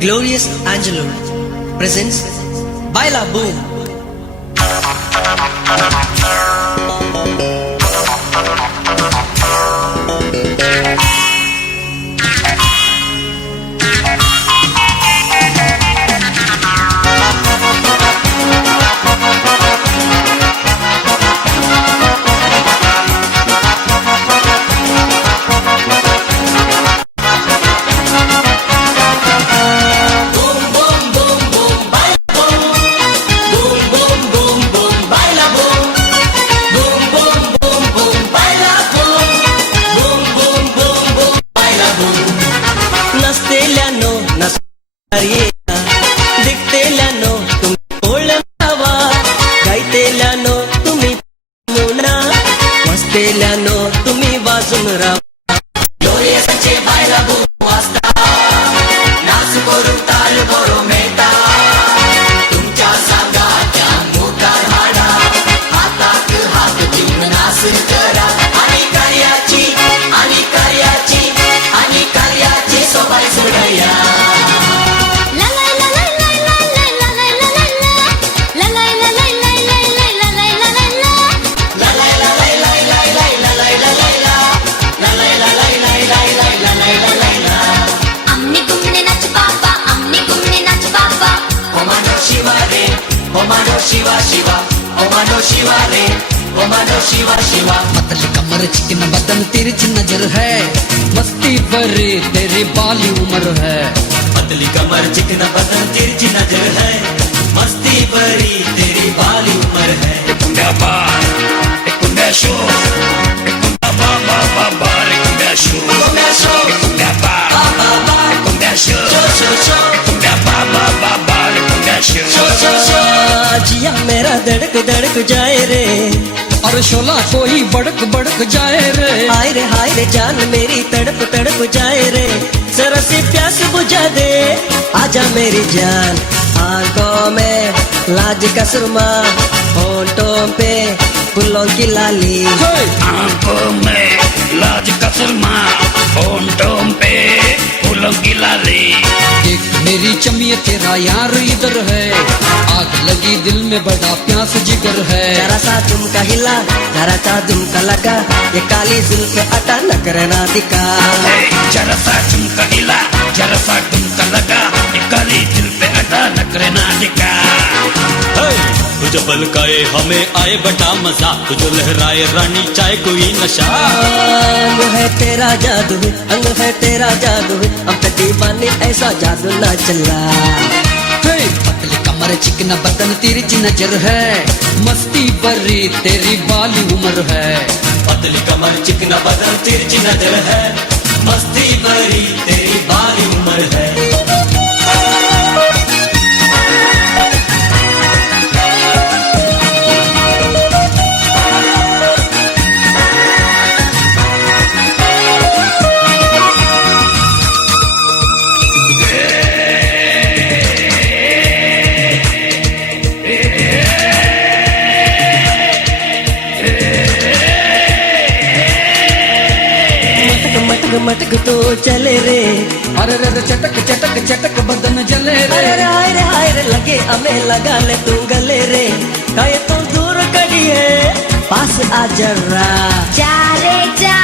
Glorious Angelo presents Baila Boom. दिखतेल्यानो तुम्ही ओळखावा, गायतेल्यानो तुम्ही मुना, वाजतेल्यानो तुम्ही वाजून राहा. लोरियसचे बायला बूम वाजता, नाच करू ताल बरो मेटा, तुमच्या सांगाच्या मोकार हाडा, हातात हात देऊन नाच करा. आणि कार्याची सोबाय सोडया. शिवा शिवा ओमानो शिवा रे, ओमानो शिवा शिवा. पतली कमर चिकन बदन तिरछी नजर है, मस्ती भरी तेरी बाली उम्र है. पतली कमर चिकन बदन तिरछी नजर है, मस्ती भरी तेरी बाली उम्र है. कुंडा बार, कुंडा शो, कुंडा बा बा बा बा, कुंडा शो, कुंडा शो, कुंडा बा बा बा, कुंडा शो, शो शो, कुंडा बा बा बा बा, कुंडा शो, शो शो. जिया मेरा धड़क धड़क जाए रे, और शोला कोई बड़क बड़क जाए रे. हाय रे जान मेरी तड़प तड़प जाए रे, जरा सी प्यास बुझा दे, आजा मेरी जान. आंखों में लाज का सुरमा, होंठों पे फूलों की लाली. आंखों में लाज का सुरमा, होंठों पे फूलों की लाली. एक मेरी चमिए तेरा यार इधर है, आग लगी दिल में बड़ा प्यास जिगर है. जरा सा झुमका हिला, जरा सा झुमका लगा, ये काली जुल्फ अटा न करना दिखा. जरा सा झुमका हिला, जरा सा झुमका लगा, ये काली दिल पे अटा न करना दिखा. तुझे बलकाए हमें आए बटा मजा, तुझे लहराए रानी चाहे कोई नशा. अंग है तेरा जादू, अंग है तेरा जादू, हम पे दीवाने ऐसा जादू ना चला. पतली कमर चिकन बदन तिरछी नजर है, मस्ती भरी तेरी बाली उम्र है. पतली कमर चिकना बदन तिरछी नजर है, मस्ती भरी तेरी बाली उम्र है. मटक तो चले रे, अरे रे चटक चटक चटक बदन जले रे. अरे हाय रे लगे हमें लगा ले तू गले रे, काहे तू दूर कड़ी है, पास आ जरा. जा रे जा,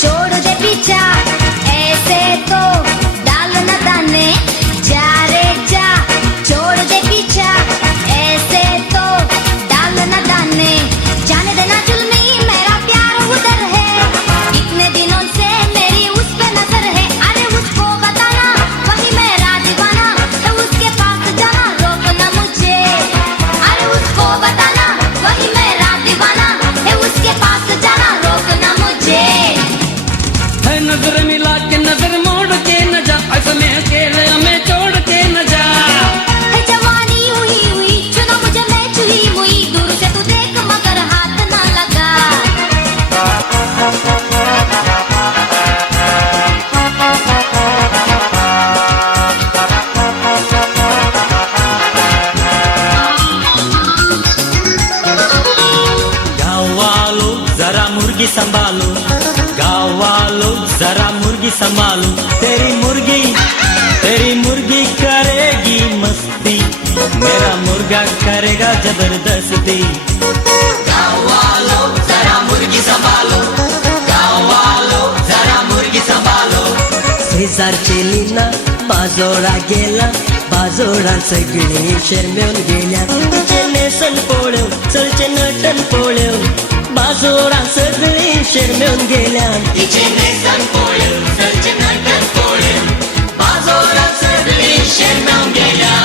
छोड़ दे पीछा, ऐसे तो डाल न दाने. जा रे जा, छोड़ दे पीछा, ऐसे तो डाल न दाने. जाने देना जुल्मी मेरा प्यार उधर है, इतने दिनों से मेरी उस पे नजर है. अरे उसको बताना वही मेरा दीवाना, तो उसके पास जाना रोकना मुझे. अरे उसको बताना वही मेरा दीवाना, है उसके पास जाना रोकना मुझे. है नजर मिला के नजर मोड़ के न जा, ऐसा में अकेले हमें छोड़ के न जा. है जवानी हुई हुई, चुना मुझे मैं छुई मुई, दूर से तू देख मगर हाथ ना लगा. गाँव वालों जरा मुर्गी संभालो, गाँव वालों जरा मुर्गी संभालो. तेरी मुर्गी कर मेरा मुर्गा करेगा जबरदस्ती गाँव वालों जरा मुर्गी संभालो, गाँव वालों जरा मुर्गी संभालो. शेजारचे लिना बाजोरा गेला, बाजोरात सगळी शरमेऊन गेल्या. तिचे नेसन पोळ्यो चलचे नटन पोळ्यो, बाजोरा सगळी शरमेऊन गेल्या. तिचे नेसन पोळ्यो चलचे नटन पोळ्यो, बाजोरात सगळी शरमेऊन गेल्या.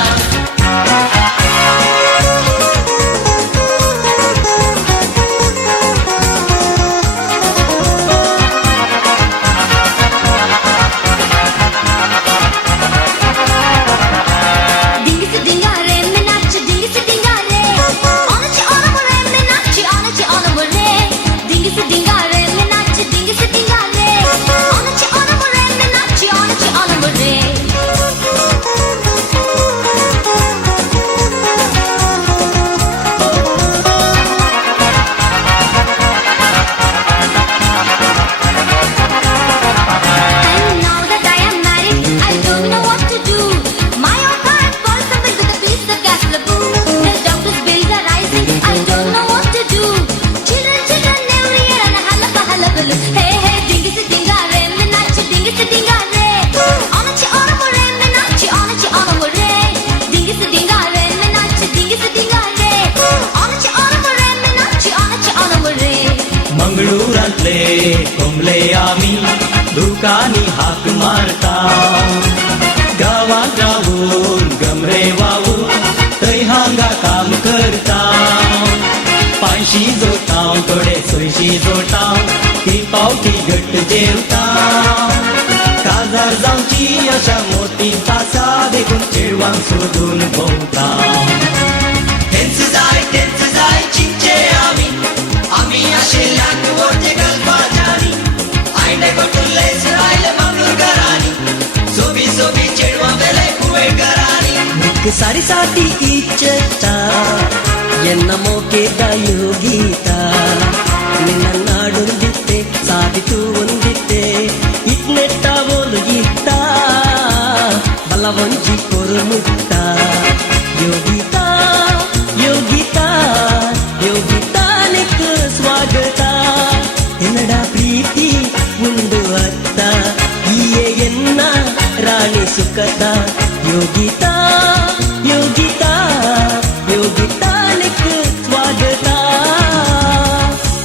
मंगळूरातले कोंबले आम्ही दुकानी हाक मारता. गावात राहून गमरे वाहून थंय हांगा काम करता. पांयशी जोडटाव थोडे सोयशी जोडटाव, ती पावटी घट्ट जेवता. काजार जावची अशा मोठी तासा देखून चेडवांक सोडून भोंवता. तेंच जाय चिंचे आमी, आमी आशिल्ल्याक वोटे गलपाच्यानी. आयने गोटुल्लेच रायले मंगळूर घरांनी, सोबी सोबी चेडवां वेले कुवेळकरांनी. सारी साथी इच्छता ಎನ್ನ ಮೋಕೆದ ಯೋಗೀತ ನಿನ್ನ ನಾಡೊಂದಿತ್ತೆ ಸಾಧಿತು ಒಂದಿತ್ತೆ ಇಟ್ನೆಟ್ಟ ಒಲುಗಿತ್ತ ಬಲವಂಚಿ ಕೊರುಮುತ್ತ ಯೋಗೀತ ಯೋಗೀತ ಯೋಗೀತ ನಿಕ್ಕ ಸ್ವಾಗತ ಎನ್ನಡ ಪ್ರೀತಿ ಉಂಡು ಅತ್ತ ಈಯೆ ಎನ್ನ ರಾಣಿ ಸುಖತ ಯೋಗೀತ ಯೋಗೀತ ಯೋಗೀತ ಸ್ವಾಗತ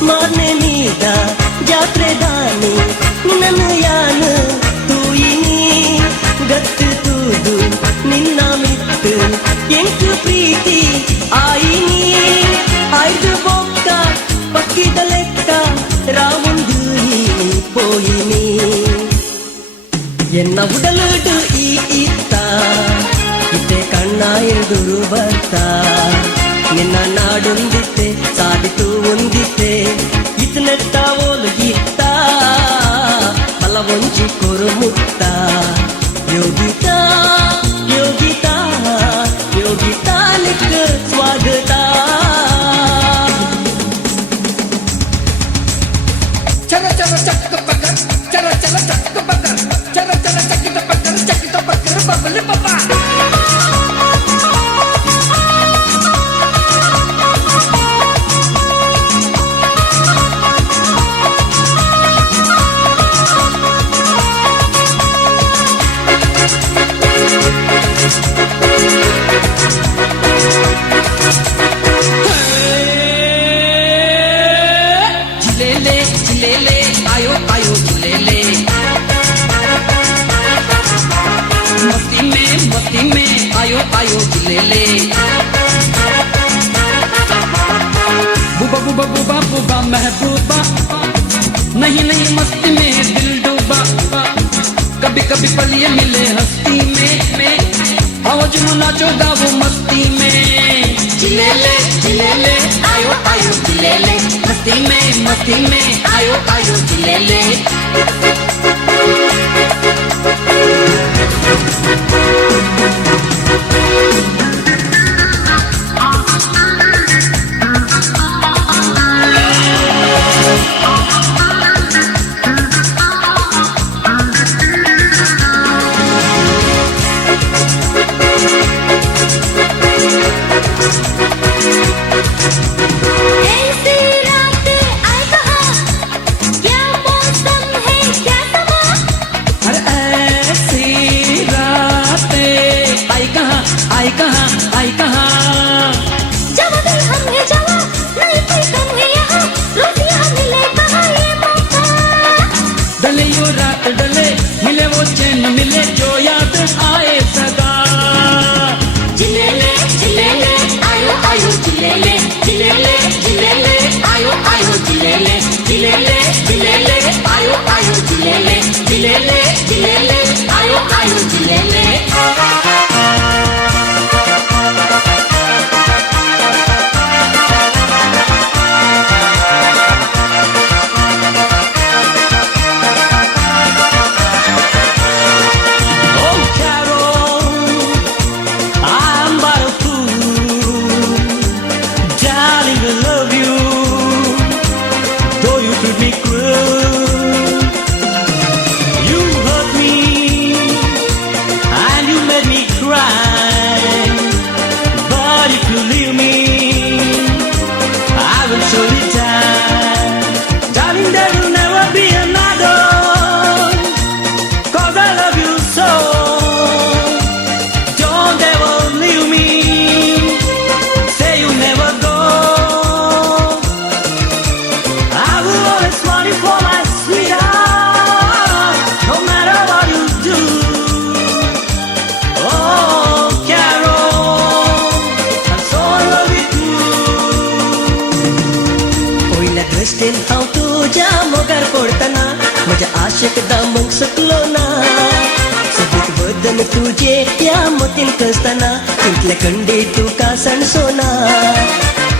ಮಾರ್ನೆ ನೀದ ಜಾತ್ರೆ ದಾನಿ ನನ್ನ ಯಾನ ತೂಯಿನಿ ಗತ್ತು ತೂದು ನಿನ್ನ ಮಿತ್ತು ಎಂಟು ಪ್ರೀತಿ ಆಯಿನಿ ಐದು ಬೊಕ್ಕ ಪಕ್ಕಿದ ಲೆಕ್ಕ ರಾಮುಂದು ಪೋಯಿನಿ ಎನ್ನ ಉಡಲುಡು ಈ ಇತ್ತ ಇತ್ತೆ ಕಣ್ಣ ಎದುರು ಬರ್ತಾ ನಿನ್ನ ನಾಡೊಂದಿತ್ತೆ ಸಾಧಿತು ಒಂದಿತ್ತೆ ಇತ್ನೆಟ್ಟ ಒಲಗಿತ್ತ ಬಲವಂಚಿ ಕೊರುಮುತ್ತ ಯೋಗಿತ ಯೋಗಿತ ಯೋಗಿತ ಲೆಕ್ಕ ಸ್ವಾಗತ ಚಲ ಚಲ ಚಕ್ಕ ಪಕ್ಕ ಚಲ ಚಲ ಚಕ್ಕ ಪಕ್ಕ ಚಲ ಚಲ ಚಕ್ಕಿತ ಪಕ್ಕ ಬಬಲಿ ಪಪ್ಪ झिलेले आयो आयो झिलेले मस्ती में आयो आयो झिलेले बुबा बुबा बुबा बुबा महबूबा नहीं नहीं मस्ती में दिल डूबा कभी कभी पलिए मिले हस्ती में आओ जुनू नाचो गावो मस्ती में झिलेले झिलेले आयो आयो झिलेले मस्ती में आयो आयो झिलेले दृष्टीन हांव तुझ्या मोगार पडटना म्हज्या आशेक दामूंक शकलो ना सोबीत बदन तुजे ह्या मोतीन कसतना तितले खंडी तुका सणसोना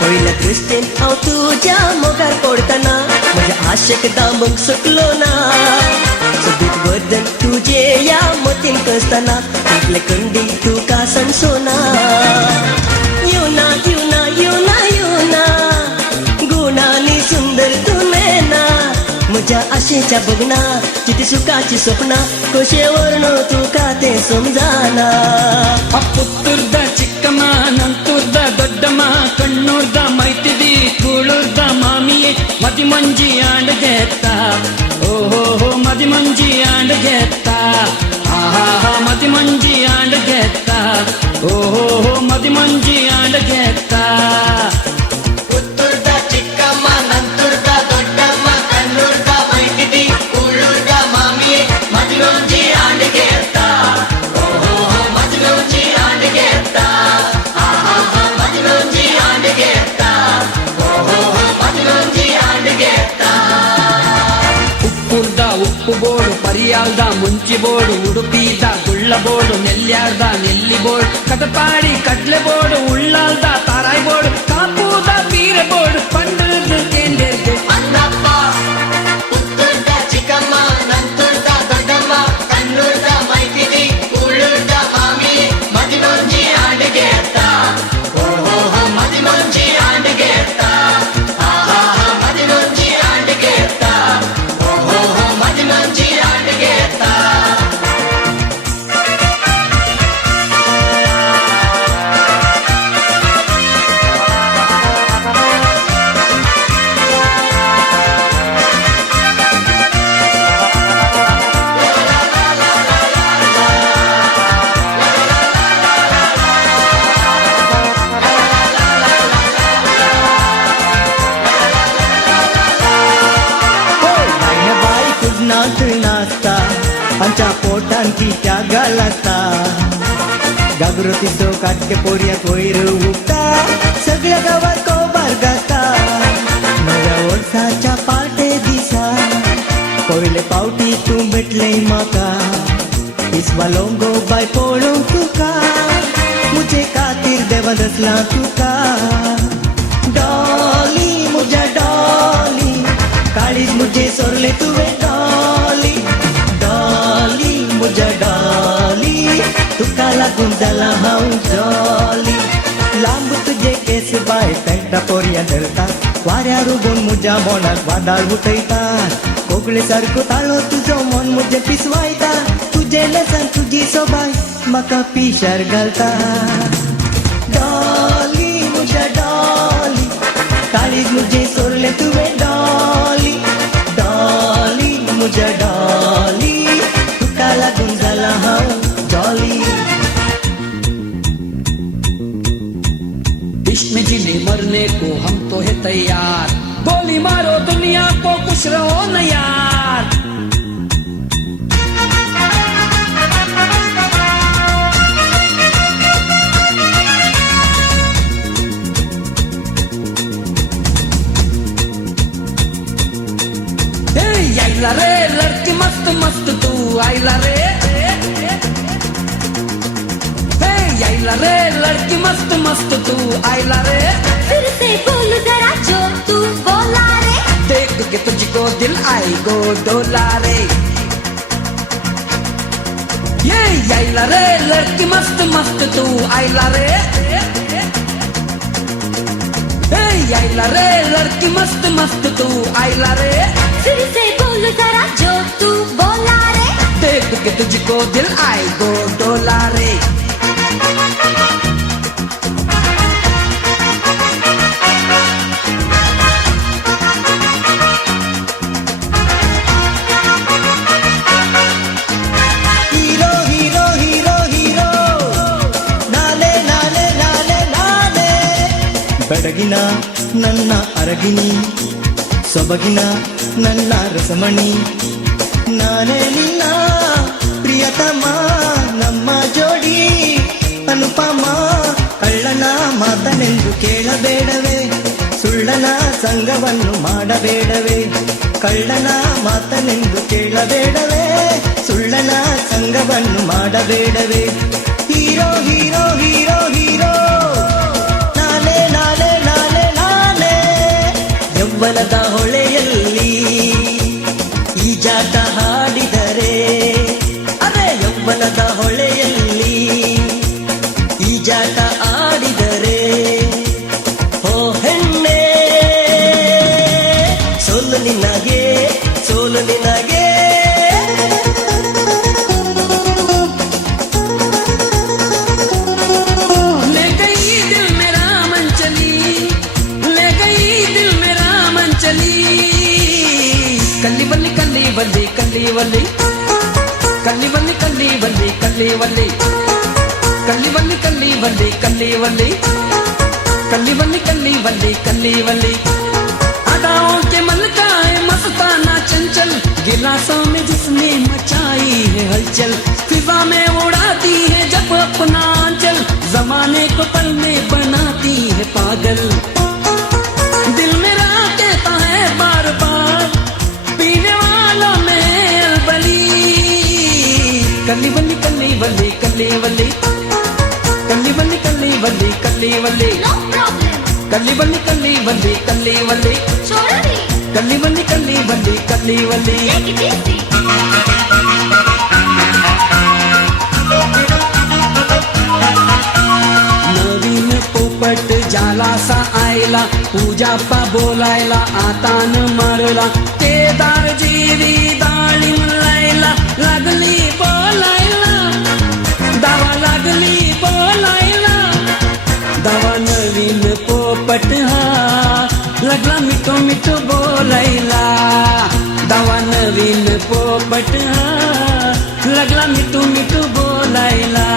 पयल्या दृश्टीन हांव तुझ्या मोगार पडटना म्हज्या आशेक दामूंक शकलो ना सोबीत बदन तुजे ह्या मोतीन कसतना तितले खंडी तुका सणसोना युना युना युना युना गुणांनी सुंदर तुले ना म्हज्या आशेच्या बगना चिती सुखाची स्वप्ना कशें वर्णो तुका तें समजाना ಪುತ್ತೂರ್ದ ಚಿಕ್ಕಮ್ಮ ನಂತೂರ್ದ ದೊಡ್ಡಮ್ಮ ಕಣ್ಣೂರ್ದ ಮೈತಿದಿ ಕೂಳೂರ್ದ ಮಾಮಿಯೇ ಮದಿ ಮಂಜಿ ಆಂಡಗೆತ್ತ ಓಹೋ ಮದಿ ಮಂಜಿ ಆಂಡಗೆತ್ತ ಆಹಾ ಮದಿ ಮಂಜಿ ಆಂಡಗೆತ್ತ ಓಹೋ ಮದಿ ಮಂಜಿ ಆಂಡಗೆತ್ತ ಪುತ್ತೂರ್ದ ಚಿಕ್ಕಮ್ಮ ನಂತೂರ್ದ ದೊಡ್ಡಮ್ಮ ಕಣ್ಣೂರ್ದ ಮೈತಿದಿ ಕೂಳೂರ್ದ ಮಾಮಿಯೇ ಮದಿ ಮಂಜಿ ಆಂಡಗೆತ್ತ ಉಪ್ಪುರ್ದ ಉಪ್ಪು ಬೋರ್ಡು ಪರಿಯಾಲ್ದ ಮುಂಚಿ ಬೋರ್ಡು ಉಡುಪಿದ ಗುಳ್ಳ ಬೋರ್ಡು ನೆಲ್ಯಾರ್ದ ನೆಲ್ಲಿ ಬೋರ್ಡು ಕದಪಾಡಿ ಕಡ್ಲೆ ಬೋರ್ಡು ಉಳ್ಳಾಲ್ದ ತಾರಾಯಿ ಬೋರ್ಡು ಕಾಪೂದ ಬೀರೆ ಬೋರ್ಡು ಪಂಡದ ಕೇಂದ್ರಕ್ಕೆ ಅನ್ನಪ್ಪ ಪುತ್ತೂರ್ದ ಚಿಕ್ಕಮ್ಮ ನಂತೂರ್ದ ದೊಡ್ಡಮ್ಮ ಕಣ್ಣೂರ್ದ ಮೈತಿದಿ ಕೂಳೂರ್ದ ಮಾಮಿ ಮದಿ ಮಂಜಿ ಆಂಡಗೆತ್ತ ಓಹೋ ಮದಿ ಮಂಜಿ ಆಂಡಗೆತ್ತ ಆಹಾ ಮದಿ ಮಂಜಿ ಆಂಡಗೆತ್ತ ಓಹೋ ಮದಿ ಮಂಜಿ ಆಂಡಗೆತ್ತ नाचता आमच्या पोटांची त्या घालता जागृतीचो काटके पोरयाक वयर उगता सगळ्या गावात कोबार घाता नव्या वर्साच्या पार्टे दिसा पयले पावटी तूं भेटले म्हाका इसवा लोंगो बाय पळोवंक तुका मुजे खातीर देवा दसला तुका डॉली म्हज्या डॉली काळीज मुझे सोरले तुवे डॉली डॉली मुझ्या डॉली तुका लागून जाला हांव जॉली लांब तुझे केस बाय पेंटा पोरया धरता वाऱ्यार उगून म्हज्या मोनाक वादाळ उठयतात कोगळे सारको ताळो तुजो मन मुझे पिसवायता तुजे लेसान तुजी सोबाय म्हाका पिशार घालता डॉली म्हज्या डॉली काळीज मुझे सोरले तुवे डॉली डॉली मुझ्या डॉली तुका लागून जाला हांव जॉली इश्क जीने मरने को हम तो है तैयार गोली मारो दुनिया को खुश रहो न यार आईला रे लड़की मस्त मस्त तू आईला रे आईला रे लड़की मस्त मस्त तू आईला रे फिर से बोल जरा जो तू बोला रे देख के तुझको दिल आई गो डोला रे ये आईला रे लड़की मस्त मस्त तू आईला रे आईला रे लड़की मस्त मस्त तू आईला रे फिर से बोल जरा जो तू बोला रे देख के तुझको दिल आई गो डोला रे हीरो हीरो हीरो हीरो नाले नाले नाले नाले ಬೆಡಗಿನ ನನ್ನ ಅರಗಿನಿ ಸೊಬಗಿನ ನನ್ನ ರಸಮಣಿ ನಾನೇ ನಿನ್ನ ಪ್ರಿಯತಮ ನಮ್ಮ ಜೋಡಿ ಅನುಪಮ ಕಳ್ಳನ ಮಾತನೆಂದು ಕೇಳಬೇಡವೇ ಸುಳ್ಳನ ಸಂಗವನ್ನು ಮಾಡಬೇಡವೇ ಕಳ್ಳನ ಮಾತನೆಂದು ಕೇಳಬೇಡವೇ ಸುಳ್ಳನ ಸಂಗವನ್ನು ಮಾಡಬೇಡವೇ ಹೀರೋ ಹೀರೋ ಹೀರೋ ಹೀರೋ ನಾನೇ ನಾನೇ ನಾನೇ ನಾನೇ ಯೌವನದ ಹೊಳೆಯಲ್ಲಿ ಈಜಾಟ ಹಾಡಿದರೆ ಅದೇ ಯೌವನದ ಹೊಳೆಯಲ್ಲಿ ಈಜಾಟ ಆಡಿದರೆ ಹೋ ಹೆಣ್ಣೆ ಸೋಲು ನಿನಗೆ ಸೋಲು ನಿನಗೆ ले गई दिल मेरा मन चली, ले गई दिल मेरा मन चली। कल्ली बल्ली कल्ली बल्ली कल्ली बल्ली कल्ली बल्ली कल्ली बल्ली कल्ली बल्ली कल्ली बल्ली कल्ली बल्ली कल्ली बल्ली कल्ली बल्ली कल्ली बल्ली कल्ली बल्ली अदाओं के मलकाए मस्ताना चंचल गिलासों में जिसने मचाई है हलचल फिजा में उड़ाती है जब अपना आंचल जमाने को पल में बनाती है पागल दिल मेरा कहता है बार बार पीने वालों में है अलबली कल्ली बल्ली कल्ली बल्ली कल्ली बल्ली कल्ली बल्ली कल्ली बल्ली कल्ली बल्ली No problem. कल्ली बल्ली कल्ली बल्ली कल्ली बल्ली Surely. कल्ली बल्ली कल्ली बल्ली कल्ली बल्ली Take it easy. नवीन पोपट जाला सा आयला पूजा पा बोलायला आता न मारला केदार जीवी दाळीम लायला लागली बोलायला दावा लागली बोलायला दावा नवीन पोपट हा लागला मिठो मिठो बोलायला दावा नवीन पोपट हा लागला मिठो मिठो बोलायला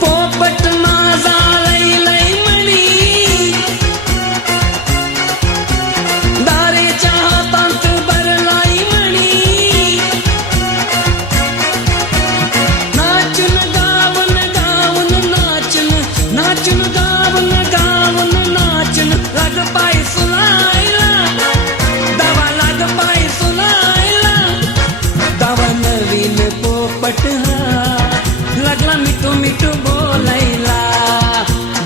पोपट माझा लई लई म्हणी दारेच्या हातात भरलाई म्हणी नाचून गावन गावन नाचून नाचून गावन गावन नाचून लाग पाय सुनायला दावा लाग पाय सुनायला दावा नवीन पोपट हा लागला मिठू मिठू बोलायला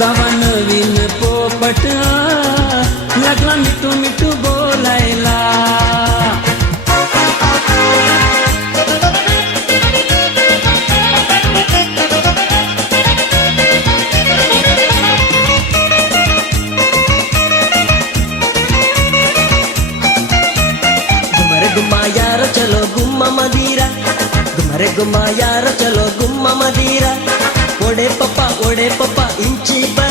दावा नवीन पोपट हा लागला मिठू मिठू बोलायला ಗುಮರೆ ಗುಮ್ಮ ಯಾರೋ ಚಲೋ ಗುಮ್ಮ ಮದೀರ ಗುಮರೆ ಗುಮ್ಮ ಯಾರೋ ಚಲೋ ಗುಮ್ಮ ಮದೀರ ಒಡೆ ಪಪ್ಪ ಇಂಚಿ ಬರ